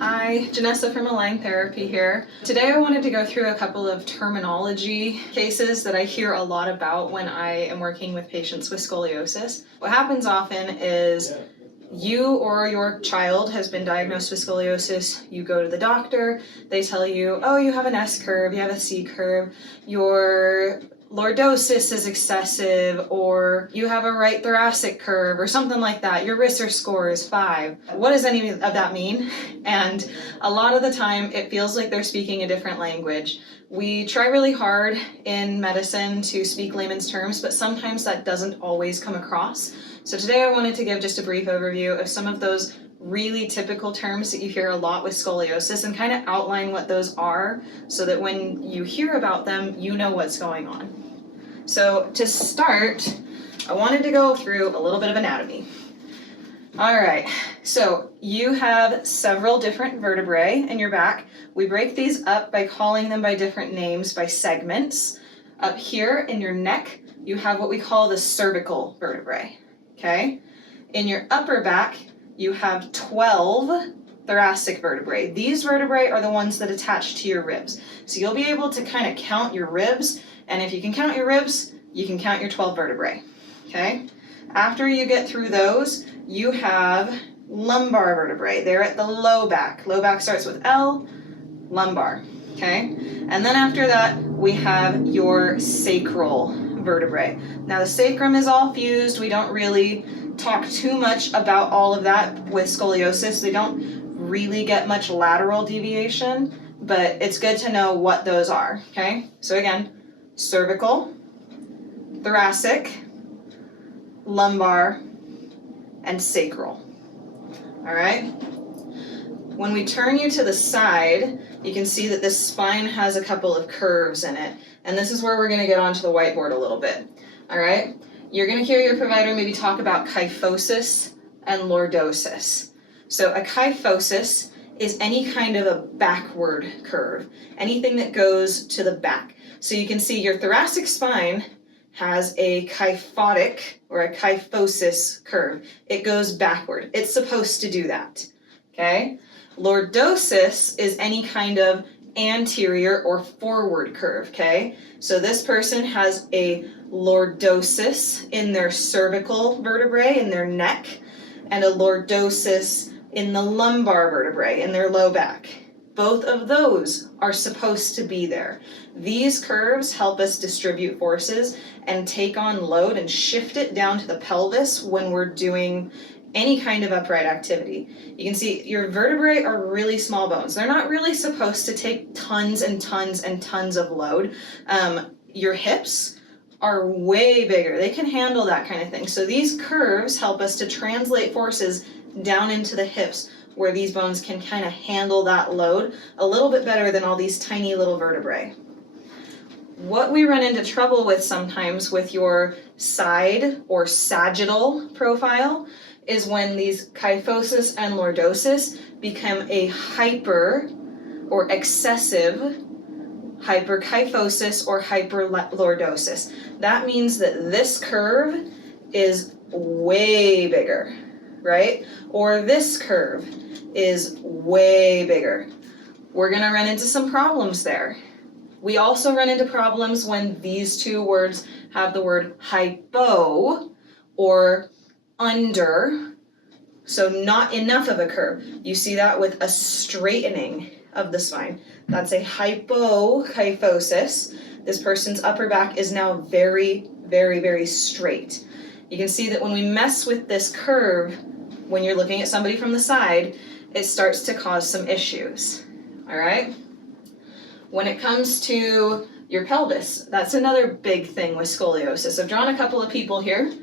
Hi, Janessa from Align Therapy here. Today I wanted to go through a couple of terminology cases that I hear a lot about when I am working with patients with scoliosis. What happens often is you or your child has been diagnosed with scoliosis, you go to the doctor, they tell you, oh, you have an S curve, you have a C curve, your lordosis is excessive, or you have a right thoracic curve, or something like that. Your Risser score is 5. What does any of that mean? And a lot of the time, it feels like they're speaking a different language. We try really hard in medicine to speak layman's terms, but sometimes that doesn't always come across. So today I wanted to give just a brief overview of some of those really typical terms that you hear a lot with scoliosis and kind of outline what those are so that when you hear about them, you know what's going on. So to start, I wanted to go through a little bit of anatomy. All right, so you have several different vertebrae in your back. We break these up by calling them by different names, by segments. Up here in your neck, you have what we call the cervical vertebrae, okay? In your upper back, you have 12 thoracic vertebrae. These vertebrae are the ones that attach to your ribs. So you'll be able to kind of count your ribs, and if you can count your ribs, you can count your 12 vertebrae, okay? After you get through those, you have lumbar vertebrae. They're at the low back. Low back starts with L, lumbar, okay? And then after that, we have your sacral vertebrae. Now the sacrum is all fused. We don't really talk too much about all of that with scoliosis. They don't really get much lateral deviation, but it's good to know what those are, okay? So again, cervical, thoracic, lumbar, and sacral. All right? When we turn you to the side, you can see that this spine has a couple of curves in it, and this is where we're going to get onto the whiteboard a little bit. All right? You're going to hear your provider maybe talk about kyphosis and lordosis. So a kyphosis is any kind of a backward curve, anything that goes to the back. So you can see your thoracic spine has a kyphotic or a kyphosis curve. It goes backward. It's supposed to do that, okay? Lordosis is any kind of anterior or forward curve, okay? So this person has a lordosis in their cervical vertebrae, in their neck, and a lordosis in the lumbar vertebrae, in their low back. Both of those are supposed to be there. These curves help us distribute forces and take on load and shift it down to the pelvis when we're doing any kind of upright activity. You can see your vertebrae are really small bones. They're not really supposed to take tons and tons and tons of load. Your hips are way bigger. They can handle that kind of thing. So these curves help us to translate forces down into the hips where these bones can kind of handle that load a little bit better than all these tiny little vertebrae. What we run into trouble with sometimes with your side or sagittal profile is when these kyphosis and lordosis become a hyper or excessive hyperkyphosis or hyperlordosis. That means that this curve is way bigger, right? Or this curve is way bigger. We're going to run into some problems there. We also run into problems when these two words have the word hypo or under, so not enough of a curve. You see that with a straightening of the spine. That's a hypokyphosis. This person's upper back is now very, very, very straight. You can see that when we mess with this curve, when you're looking at somebody from the side, it starts to cause some issues, all right? When it comes to your pelvis, that's another big thing with scoliosis. I've drawn a couple of people here.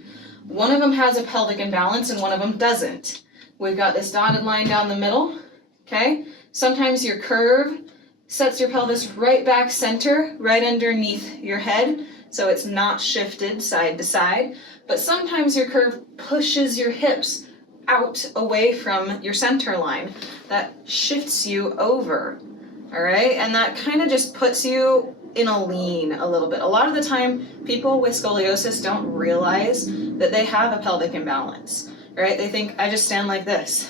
One of them has a pelvic imbalance and one of them doesn't. We've got this dotted line down the middle, okay? Sometimes your curve sets your pelvis right back center, right underneath your head, so it's not shifted side to side. But sometimes your curve pushes your hips out away from your center line. That shifts you over, all right? And that kind of just puts you in a lean a little bit. A lot of the time, people with scoliosis don't realize that they have a pelvic imbalance, right? They think, I just stand like this.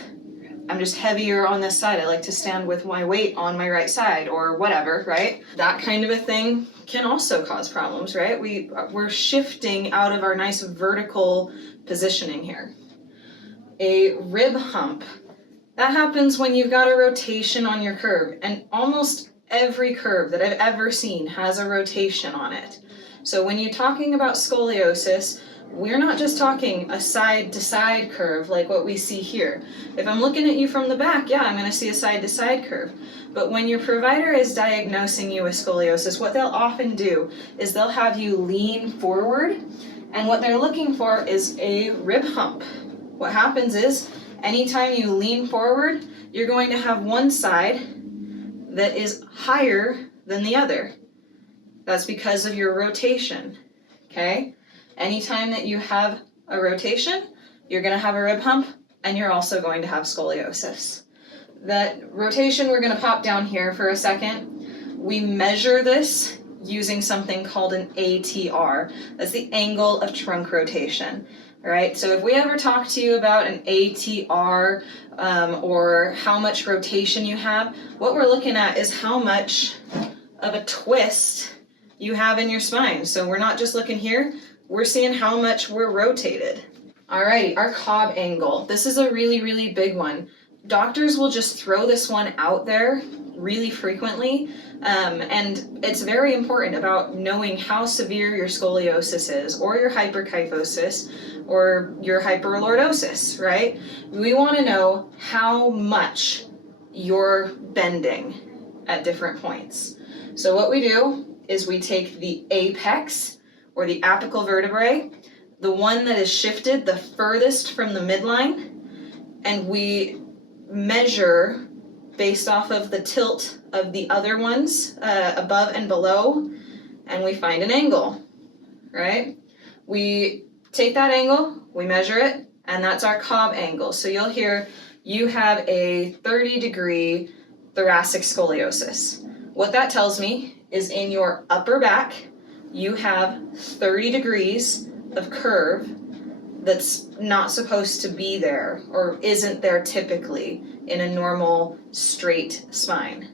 I'm just heavier on this side. I like to stand with my weight on my right side or whatever, right? That kind of a thing can also cause problems, right? We're shifting out of our nice vertical positioning here. A rib hump. That happens when you've got a rotation on your curve, and almost every curve that I've ever seen has a rotation on it. So when you're talking about scoliosis, we're not just talking a side-to-side curve like what we see here. If I'm looking at you from the back, yeah, I'm going to see a side-to-side curve. But when your provider is diagnosing you with scoliosis, what they'll often do is they'll have you lean forward, and what they're looking for is a rib hump. What happens is, anytime you lean forward, you're going to have one side that is higher than the other. That's because of your rotation, okay? Anytime that you have a rotation, you're going to have a rib hump, and you're also going to have scoliosis. That rotation, we're going to pop down here for a second. We measure this using something called an ATR. That's the angle of trunk rotation. All right, so if we ever talk to you about an ATR or how much rotation you have, what we're looking at is how much of a twist you have in your spine. So we're not just looking here, we're seeing how much we're rotated. Alrighty, our Cobb angle. This is a really, really big one. Doctors will just throw this one out there really frequently, and it's very important about knowing how severe your scoliosis is, or your hyperkyphosis, or your hyperlordosis, right? We want to know how much you're bending at different points. So what we do is we take the apex, or the apical vertebrae, the one that is shifted the furthest from the midline, and we measure based off of the tilt of the other ones above and below, and we find an angle, right? We take that angle, we measure it, and that's our Cobb angle. So you'll hear you have a 30-degree thoracic scoliosis. What that tells me is in your upper back, you have 30 degrees of curve that's not supposed to be there, or isn't there typically in a normal straight spine.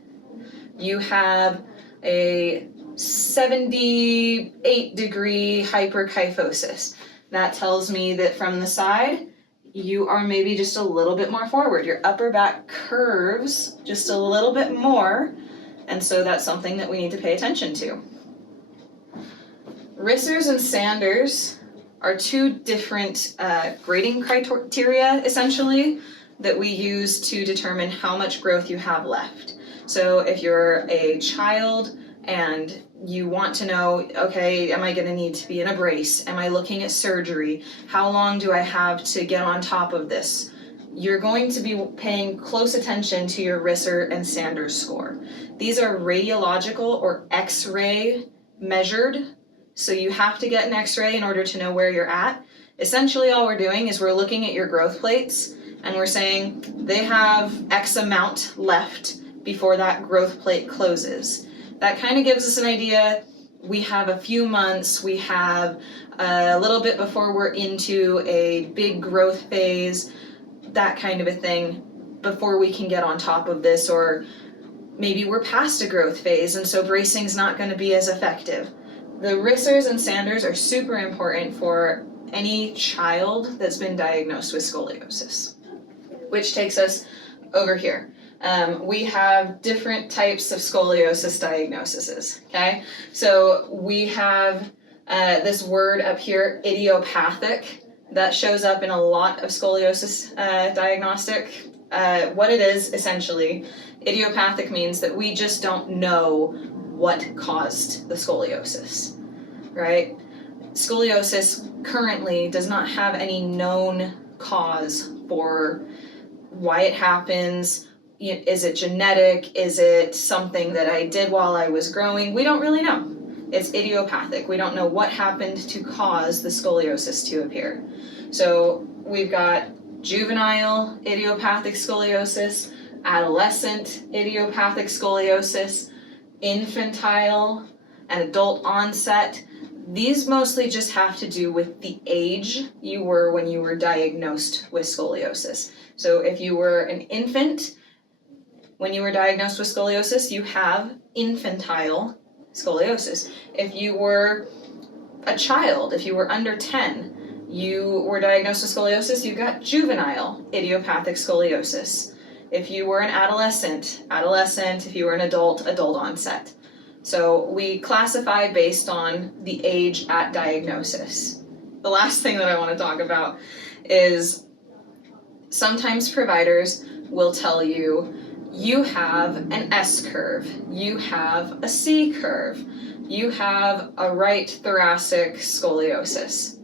You have a 78-degree hyperkyphosis. That tells me that from the side, you are maybe just a little bit more forward. Your upper back curves just a little bit more, and so that's something that we need to pay attention to. Rissers and Sanders are two different grading criteria, essentially, that we use to determine how much growth you have left. So if you're a child and you want to know, okay, am I going to need to be in a brace? Am I looking at surgery? How long do I have to get on top of this? You're going to be paying close attention to your Risser and Sanders score. These are radiological or X-ray measured, so you have to get an X-ray in order to know where you're at. Essentially all we're doing is we're looking at your growth plates and we're saying they have X amount left before that growth plate closes. That kind of gives us an idea. We have a few months, we have a little bit before we're into a big growth phase, that kind of a thing, before we can get on top of this, or maybe we're past a growth phase and so bracing's not going to be as effective. The Rissers and Sanders are super important for any child that's been diagnosed with scoliosis, which takes us over here. We have different types of scoliosis diagnoses, okay? So we have this word up here, idiopathic, that shows up in a lot of scoliosis diagnostic. What it is, essentially, idiopathic means that we just don't know what caused the scoliosis, right? Scoliosis currently does not have any known cause for why it happens. Is it genetic? Is it something that I did while I was growing? We don't really know. It's idiopathic. We don't know what happened to cause the scoliosis to appear. So we've got juvenile idiopathic scoliosis, adolescent idiopathic scoliosis, infantile and adult onset. These mostly just have to do with the age you were when you were diagnosed with scoliosis. So if you were an infant when you were diagnosed with scoliosis, you have infantile scoliosis. If you were a child, if you were under 10, you were diagnosed with scoliosis, you got juvenile idiopathic scoliosis. If you were an adolescent, if you were an adult, adult onset. So we classify based on the age at diagnosis. The last thing that I want to talk about is sometimes providers will tell you, you have an S curve, you have a C curve, you have a right thoracic scoliosis.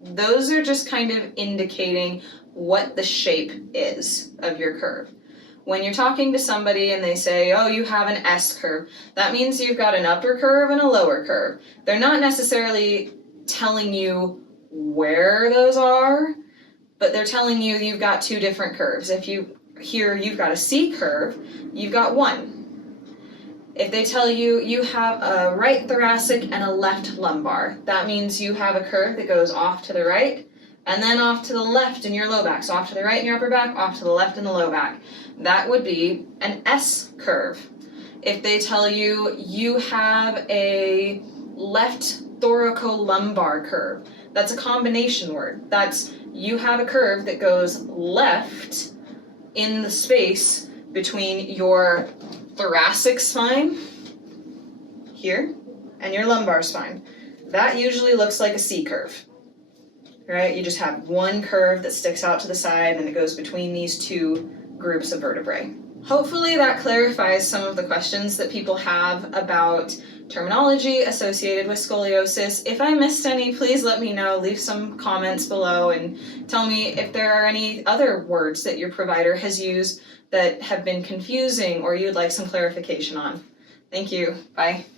Those are just kind of indicating what the shape is of your curve. When you're talking to somebody and they say, oh, you have an S curve, that means you've got an upper curve and a lower curve. They're not necessarily telling you where those are, but they're telling you you've got two different curves. If you hear you've got a C curve, you've got one. If they tell you you have a right thoracic and a left lumbar, that means you have a curve that goes off to the right and then off to the left in your low back. So off to the right in your upper back, off to the left in the low back. That would be an S curve. If they tell you you have a left thoracolumbar curve, that's a combination word. That's you have a curve that goes left in the space between your thoracic spine here and your lumbar spine. That usually looks like a C curve, right? You just have one curve that sticks out to the side and it goes between these two groups of vertebrae. Hopefully that clarifies some of the questions that people have about terminology associated with scoliosis. If I missed any, please let me know. Leave some comments below and tell me if there are any other words that your provider has used that have been confusing or you'd like some clarification on. Thank you. Bye.